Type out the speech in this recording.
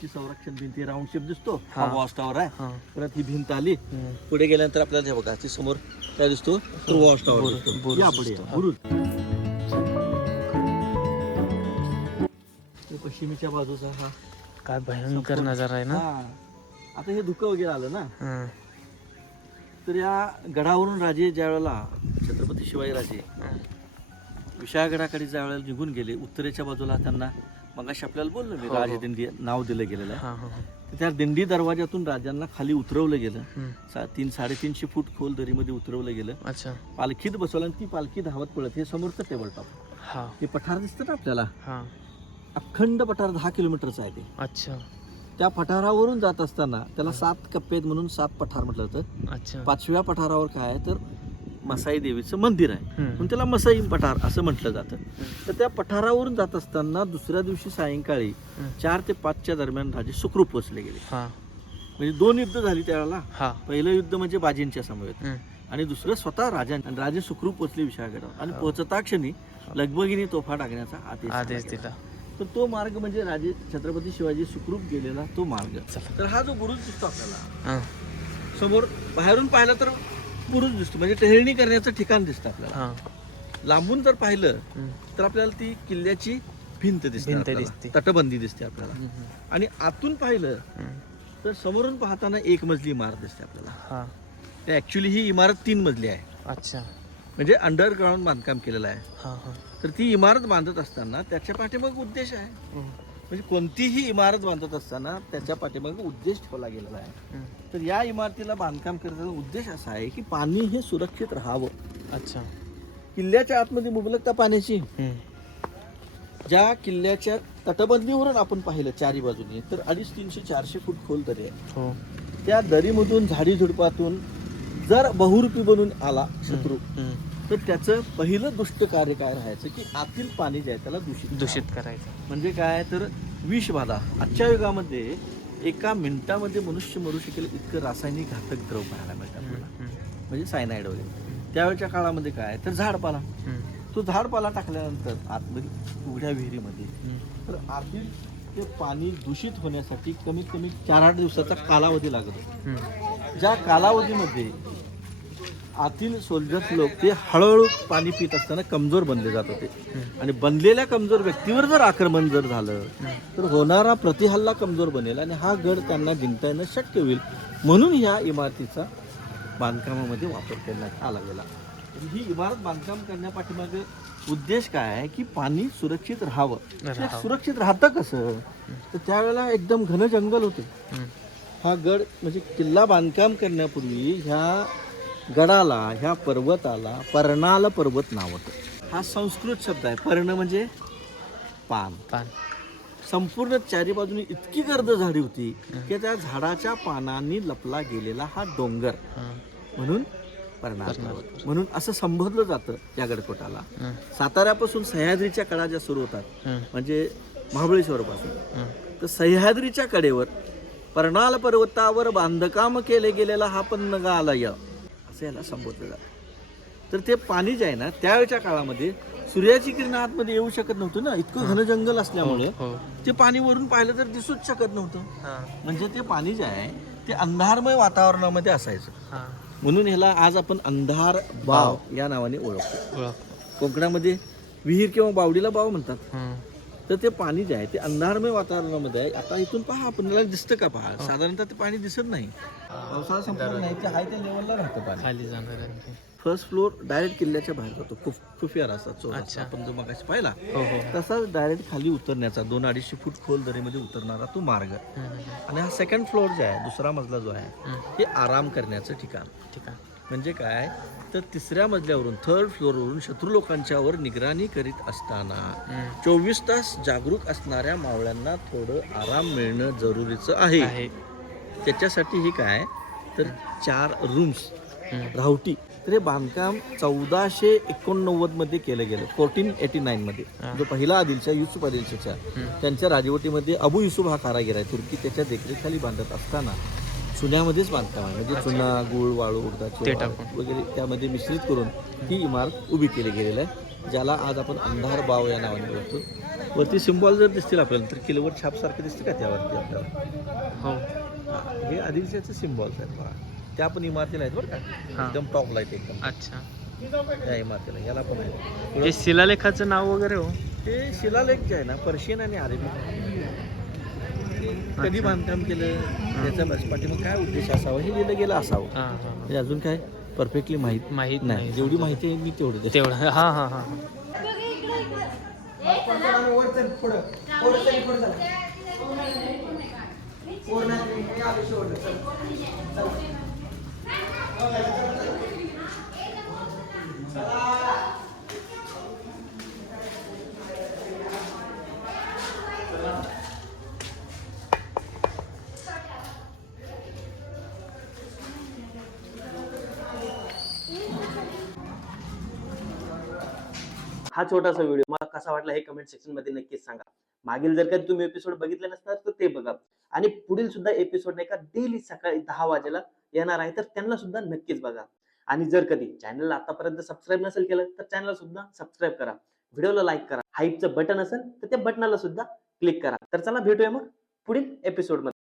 बाजूची संरक्षण भिंत राऊंड शेप दिसतो, हा हा. वॉच टॉवर आहे. हा. परत ही भिंत आली, पुढे गेल्यानंतर आपल्याला हे बघा ती समोर काय दिसतो, तर वॉच टॉवर बुरुज- दिसतो. बुरुज या पुढे दिसतो. या, हा. बुरुज. हे पश्चिमेच्या बाजूचा हा काय भयंकर संपूर्ण- नजारा आहे ना. हा. आता हे धुकं वगैरे आलं ना, हं. तर या गडावरून राजे ज्या वेळेला छत्रपती शिवाजीराजे विशाळगडाकडे ज्या वेळेला निघून गेले, उत्तरेच्या बाजूला त्यांना मगाशी आपल्याला बोललो मी, हो, राजदिंडी नाव दिलं गेलेलं आहे. हा हा हा. तर त्या दिंडी दरवाजातून राजांना खाली उतरवलं गेलं. हं. 300-350 फूट खोल दरीमध्ये उतरवलं गेलं. अच्छा. पालखीत बसवलं आणि ती पालखी धावत पडत, हे समोरचं टेबल टॉप, हा हे पठार दिसतं ना आपल्याला, हा. अखंड पठार 10 किलोमीटरचं आहे ते. अच्छा त्या पठारावरून जात असताना त्याला 7 कप्पे आहेत म्हणून 7 पठार म्हटलं जातं. अच्छा. 5व्या पठारावर काय आहे तर मसाई देवीचं मंदिर आहे, हं. म्हणून त्याला मसाई पठार असं म्हटलं जातं. तर त्या पठारावरून जात असताना दुसऱ्या दिवशी सायंकाळी 4 ते 5च्या दरम्यान राजे सुखरूप पोचले गेले. हा म्हणजे 2 युद्ध झाली त्यावेळेला. हा. पहिलं युद्ध म्हणजे बाजींच्या समवेत हं. आणि दुसरं स्वतः राजांनी. आणि राजे सुखरूप पोचले विशाळगडावर आणि हो. पोहोचता क्षणी लगबगीने तोफा टाकण्याचा आदेश आदेश दिला. तर तो मार्ग म्हणजे राजे छत्रपती शिवाजी सुखरूप गेलेला तो मार्ग. चला. तर हा जो बुरुज दिसतो आपल्याला हा समोर, बाहेरून पाहिलं तर बुरुज दिसतो, म्हणजे टहेळणी करण्याचं ठिकाण दिसतं आपल्याला. हा. लांबून जर पाहिलं हं. तर आपल्याला ती किल्ल्याची भिंत दिसते, भिंत आपल्याला. दिसते. तटबंदी दिसते आपल्याला. हं, हं. आणि आतून पाहिलं हं. तर समोरून पाहताना 1 मजली इमारत दिसते आपल्याला. हा. ते ऍक्च्युली ही इमारत 3 मजली आहे, अच्छा. म्हणजे अंडरग्राऊंड बांधकाम केलेलं आहे. हा हा. तर ती इमारत बांधत असताना त्याच्या पाठीमागे उद्देश आहे, हं. म्हणजे कोणतीही इमारत बांधत असताना त्याच्या पाठीमागे उद्देश ठेवला गेलेला आहे. हं. तर या इमारतीला बांधकाम करण्याचा उद्देश असा आहे की पाणी हे सुरक्षित राहावं. अच्छा. किल्ल्याच्या आतमध्ये मुबलकता पाण्याची, हं. ज्या किल्ल्याच्या तटबंदीवरून आपण पाहिलं चारी बाजूनी तर 250-300-400 फूट खोल दरी आहे. हो. त्या दरीमधून झाडी झुडपातून जर बहुरूपी बनून आला शत्रू, हं. तर त्याचं पहिलं दुष्ट कार्य काय राहायचं की आतील पाणी जे आहे त्याला दूषित करायचं. म्हणजे काय तर विषबाधा. आजच्या युगामध्ये एका मिनिटामध्ये मनुष्य मरू शकेल इतकं रासायनिक घातक द्रव पाहायला मिळतं आपल्याला, म्हणजे सायनाईड वगैरे. त्यावेळच्या काळामध्ये काय तर झाडपाला, हं. तो झाडपाला टाकल्यानंतर आतमध्ये उघड्या विहिरीमध्ये हं. तर आतील ते पाणी दूषित होण्यासाठी कमीत कमी 4-8 दिवसाचा कालावधी लागतो. हं. ज्या कालावधीमध्ये आतील सोल्जर्स लोक ते हळूहळू पाणी पित असताना कमजोर बनले जात होते. आणि बनलेल्या कमजोर व्यक्तीवर जर आक्रमण जर झालं तर होणारा प्रतिहल्ला कमजोर बनेल आणि हा गड त्यांना जिंकता येणं शक्य होईल. म्हणून ह्या इमारतीचा बांधकामामध्ये वापर करण्यात आला गेला. ही इमारत बांधकाम करण्यापाठीमागे उद्देश काय आहे की पाणी सुरक्षित राहावं. ते सुरक्षित राहतं कसं तर त्यावेळेला एकदम घन जंगल होते. हं. हा गड म्हणजे किल्ला बांधकाम करण्यापूर्वी ह्या गडाला, ह्या पर्वताला पर्णाल पर्वत नाव होतं. हा संस्कृत शब्द आहे. पर्ण म्हणजे पान. पान. संपूर्ण चारी बाजूनी इतकी गर्द झाडी होती की त्या झाडाच्या पानांनी लपला गेलेला हा डोंगर, हा. म्हणून पर्णाल पर्वत म्हणून असं संबोधलं जातं या गडकोटाला. हं. साताऱ्यापासून सह्याद्रीच्या कडा ज्या सुरू होतात हं. म्हणजे महाबळेश्वरपासून, हं. तर सह्याद्रीच्या कडेवर पर्णाल पर्वतावर बांधकाम केले गेलेला हा पन्नगालय असं याला संबोधलं जातं. तर ते पाणी जे आहे ना त्यावेळच्या काळामध्ये सूर्याची किरण आतमध्ये येऊ शकत नव्हतं ना, इतकं घन जंगल असल्यामुळे हो. ते पाणी वरून पाहिलं तर दिसूच शकत नव्हतं. हा. म्हणजे ते पाणी जे आहे ते अंधारमय वातावरणामध्ये असायचं. हा. म्हणून ह्याला आज आपण अंधार बाव या नावाने ओळखतो. ओळख. कोकणामध्ये विहीर किंवा बावडीला बाव म्हणतात. हं. तर ते पाणी जे आहे ते अंधारमय वातावरणामध्ये आहे. आता इथून पहा आपल्याला दिसतं का पहा, साधारणतः ते पाणी दिसत नाही. पावसाळा संपला नाही ते हाय त्या लेवलला राहतं पाणी. खाली जाणार आहे. फर्स्ट फ्लोअर डायरेक्ट किल्ल्याच्या बाहेर जातो. खुफिया रस्ता चोर अच्छा. आपण जो मगाशी पाहिला हो हो. तसाच डायरेक्ट खाली उतरण्याचा 200-250 फूट खोल दरीमध्ये उतरणारा तो मार्ग. हं. हं. आणि हा सेकंड फ्लोअर जे आहे, दुसरा मजला जो आहे हं. हे आराम करण्याचं ठिकाण. ठीक आहे. म्हणजे काय तर तिसऱ्या मजल्यावरून थर्ड फ्लोअरवरून शत्रू लोकांच्यावर निगराणी करीत असताना हं. 24 तास जागरूक असणाऱ्या मावळ्यांना थोडं आराम मिळणं जरुरीचं आहे. आहे. त्याच्यासाठी हे काय तर 4 रूम्स हं. राहुटी. तर हे बांधकाम 1489 मध्ये केलं गेलं, 1489 मध्ये. हा. जो पहिला आदिलशा युसुफ आदिलशाच्या त्यांच्या राजवटीमध्ये अबू युसुफ हा कारागीर आहे तुर्की, त्याच्या देखरेखीखाली बांधत असताना चुन्यामध्येच बांधकाम आहे. म्हणजे चुना, गुळ, वाळू, उडदाची ते डाळ टाकून. वगैरे त्यामध्ये मिश्रित करून ही इमारत उभी केली गेलेली आहे. ज्याला आज आपण अंधार बाव या नावाने ओळखतो. वरती सिम्बॉल जर दिसतील आपल्याला तर किलोवर छापसारखं दिसतं का त्यावरती आपल्याला? हो. हे आदिलशाचं सिम्बॉल्स आहेत बघा. त्या पण इमारतीला आहेत बरं का, हां. एकदम टॉपला आहेत एकदम अच्छा. त्या इमारतीला, याला पण आहे. हे शिलालेखाचं नाव वगैरे हो? हे शिलालेख जे आहे ना पर्शियन आणि अरेबिक. कधी बांधकाम केलं त्याच्या पाठीमागे काय उद्देश असावा हे लिहिलं गेलं असावं. हां हां म्हणजे अजून काय परफेक्टली माहीत माहीत नाही. नाही. जेवढी माहिती आहे मी तेवढं देतो. तेवढं. हां हां हां. हा छोटासा व्हिडिओ मला कसा वाटला हे कमेंट सेक्शन मध्ये नक्कीच सांगा. मागील जर कधी तुम्ही एपिसोड बघितले नसतात तर ते बघा, आणि पुढील सुद्धा एपिसोड नाही का डेली सकाळी 10 वाजेला येणार आहे, तर त्यांना सुद्धा नक्कीच बघा. आणि जर कधी चॅनलला आतापर्यंत सबस्क्राईब नसेल केलं तर चॅनलला सुद्धा सबस्क्राईब करा, व्हिडिओला लाईक करा, हाईपचं बटन असेल तर त्या बटनाला सुद्धा क्लिक करा. तर चला भेटूया मग पुढील एपिसोड मध्ये.